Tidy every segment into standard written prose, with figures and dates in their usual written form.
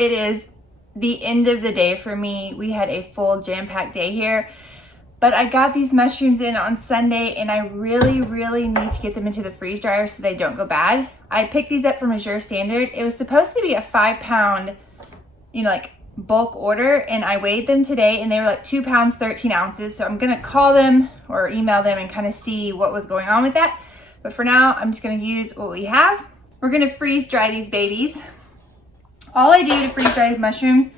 it is the end of the day for me. We had a full jam-packed day here, but I got these mushrooms in on Sunday and I really need to get them into the freeze dryer so they don't go bad. I picked these up from Azure Standard. It was supposed to be a 5-pound, like bulk order, and I weighed them today and they were like 2 pounds, 13 ounces. So I'm gonna call them or email them and kind of see what was going on with that. But for now, I'm just gonna use what we have. We're gonna freeze dry these babies. All I do to freeze dry mushrooms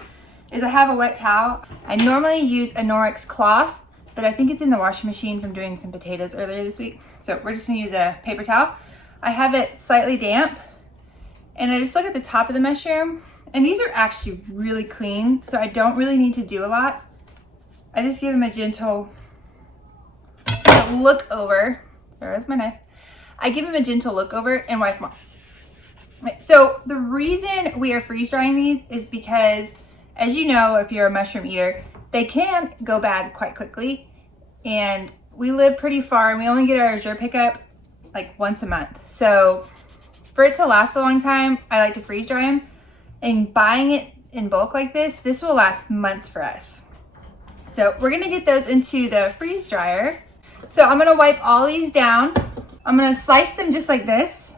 is I have a wet towel. I normally use a Norix cloth, but I think it's in the washing machine from doing some potatoes earlier this week. So we're just gonna use a paper towel. I have it slightly damp, and I just look at the top of the mushroom, and these are actually really clean, so I don't really need to do a lot. I just give them a gentle look over. There's my knife. I give them a gentle look over and wipe them off. So the reason we are freeze drying these is because, as you know, if you're a mushroom eater, they can go bad quite quickly. And we live pretty far and we only get our Azure pickup like once a month. So for it to last a long time, I like to freeze dry them. And buying it in bulk like this will last months for us. So we're gonna get those into the freeze dryer. So I'm gonna wipe all these down. I'm gonna slice them just like this.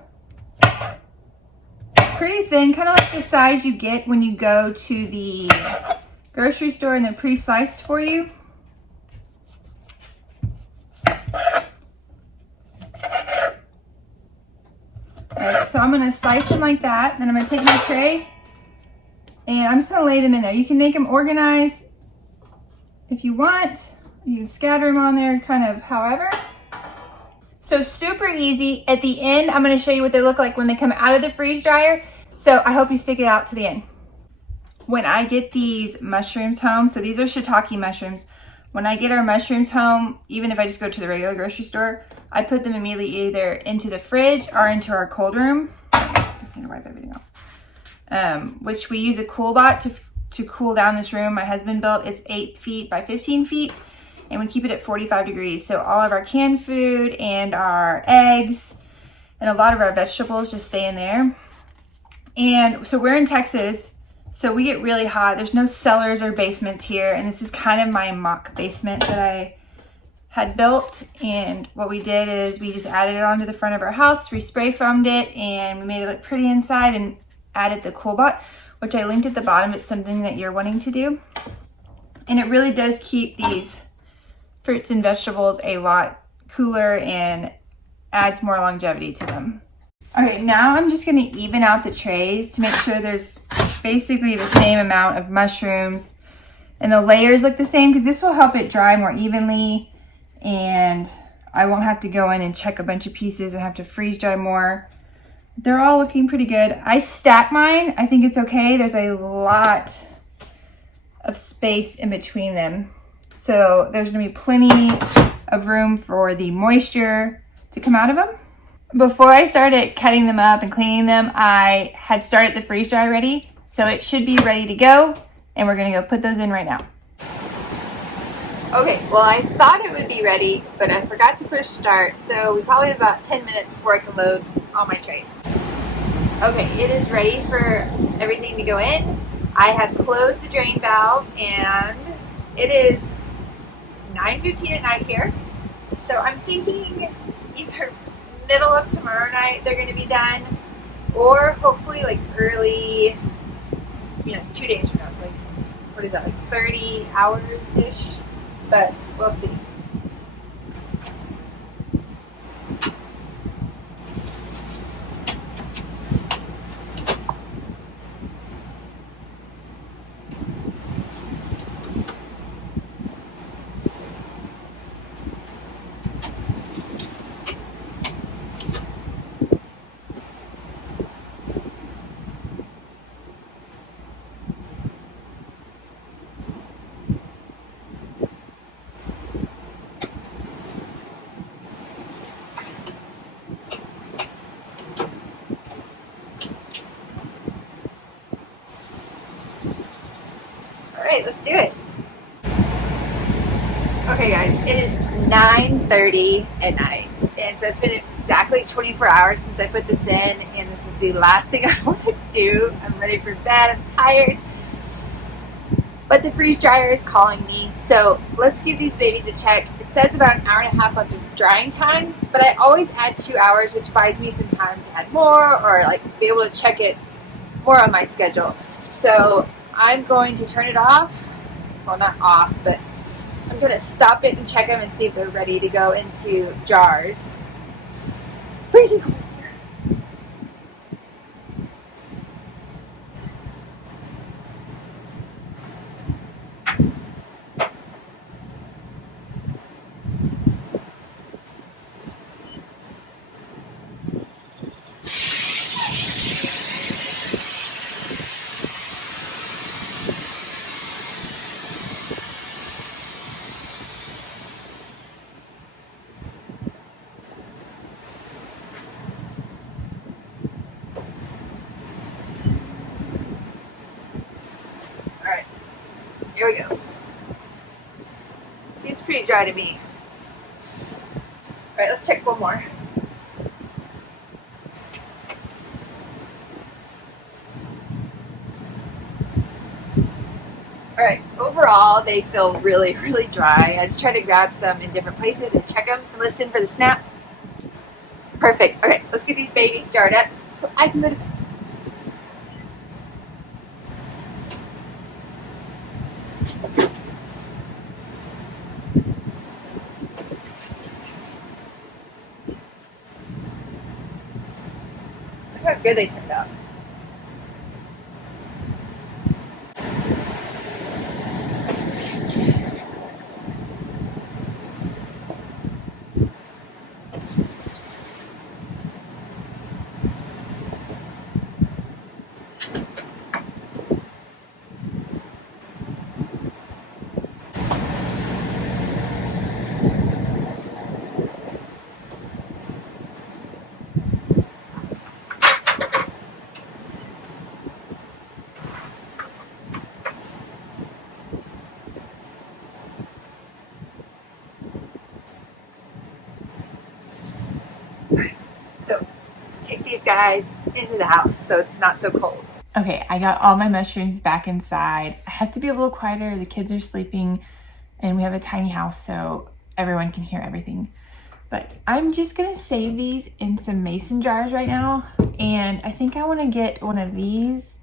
Pretty thin, kind of like the size you get when you go to the grocery store and they're pre-sliced for you. Alright, so I'm gonna slice them like that. Then I'm gonna take my tray and I'm just gonna lay them in there. You can make them organized if you want. You can scatter them on there kind of however. So super easy. At the end, I'm gonna show you what they look like when they come out of the freeze dryer. So I hope you stick it out to the end. When I get these mushrooms home, so these are shiitake mushrooms. When I get our mushrooms home, even if I just go to the regular grocery store, I put them immediately either into the fridge or into our cold room. I just need to wipe everything off. Which we use a CoolBot to cool down this room my husband built. It's 8 feet by 15 feet. And we keep it at 45 degrees. So all of our canned food and our eggs and a lot of our vegetables just stay in there. And so we're in Texas, so we get really hot. There's no cellars or basements here. And this is kind of my mock basement that I had built. And what we did is we just added it onto the front of our house. We spray foamed it and we made it look pretty inside and added the CoolBot, which I linked at the bottom. It's something that you're wanting to do. And it really does keep these fruits and vegetables a lot cooler and adds more longevity to them. Okay, now I'm just gonna even out the trays to make sure there's basically the same amount of mushrooms and the layers look the same, because this will help it dry more evenly and I won't have to go in and check a bunch of pieces and have to freeze dry more. They're all looking pretty good. I stack mine. I think it's okay. There's a lot of space in between them. So there's gonna be plenty of room for the moisture to come out of them. Before I started cutting them up and cleaning them, I had started the freeze dry ready. So it should be ready to go. And we're gonna go put those in right now. Okay, well I thought it would be ready, but I forgot to push start. So we probably have about 10 minutes before I can load all my trays. Okay, it is ready for everything to go in. I have closed the drain valve and it is 9:15 at night here. So I'm thinking either middle of tomorrow night they're going to be done, or hopefully like early, 2 days from now. So like, what is that, like 30 hours-ish? But we'll see. Alright, let's do it. Okay guys, it is 9:30 at night and And so it's been exactly 24 hours since I put this in, and this is the last thing I want to do. I'm ready for bed, I'm tired. But the freeze dryer is calling me, so let's give these babies a check. It says about an hour and a half left of drying time, but I always add 2 hours, which buys me some time to add more or like be able to check it more on my schedule. So I'm going to turn it off. Well, not off, but I'm going to stop it and check them and see if they're ready to go into jars. Freezing cold. Alright, here we go. Seems pretty dry to me. Alright, let's check one more. Alright, overall they feel really, really dry. I just try to grab some in different places and check them and listen for the snap. Perfect. Okay, let's get these babies started up so I can go to bed. Look how good they turned out. So let's take these guys into the house so it's not so cold. Okay, I got all my mushrooms back inside. I have to be a little quieter. The kids are sleeping and we have a tiny house so everyone can hear everything. But I'm just gonna save these in some mason jars right now. And I think I wanna get one of these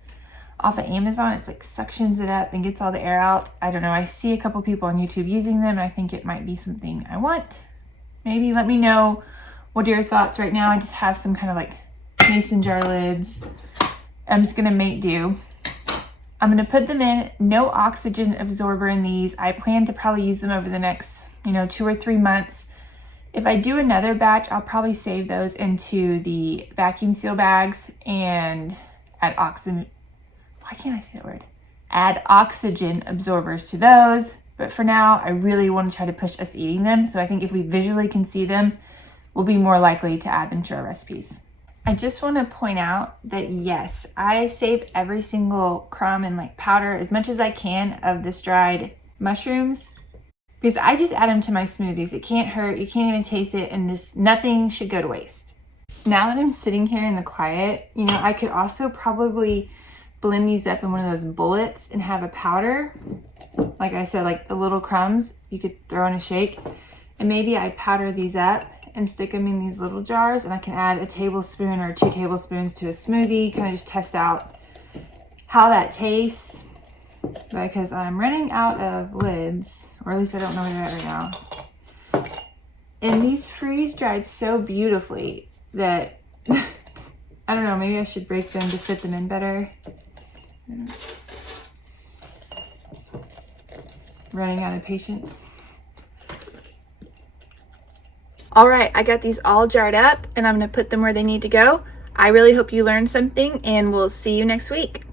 off of Amazon. It's like suctions it up and gets all the air out. I don't know, I see a couple people on YouTube using them and I think it might be something I want. Maybe let me know what are your thoughts right now. I just have some kind of like mason jar lids. I'm just gonna make do. I'm gonna put them in, no oxygen absorber in these. I plan to probably use them over the next, 2 or 3 months. If I do another batch, I'll probably save those into the vacuum seal bags and add oxygen. Why can't I say that word? Add oxygen absorbers to those. But for now, I really want to try to push us eating them. So I think if we visually can see them, we'll be more likely to add them to our recipes. I just want to point out that yes, I save every single crumb and like powder as much as I can of this dried mushrooms because I just add them to my smoothies. It can't hurt, you can't even taste it, and just nothing should go to waste. Now that I'm sitting here in the quiet, I could also probably blend these up in one of those bullets and have a powder. Like I said, like the little crumbs you could throw in a shake. And maybe I powder these up and stick them in these little jars, and I can add a tablespoon or 2 tablespoons to a smoothie, kind of just test out how that tastes, because I'm running out of lids, or at least I don't know where they're at right now. And these freeze dried so beautifully that I don't know, maybe I should break them to fit them in better. Running out of patience. All right, I got these all jarred up and I'm gonna put them where they need to go. I really hope you learned something and we'll see you next week.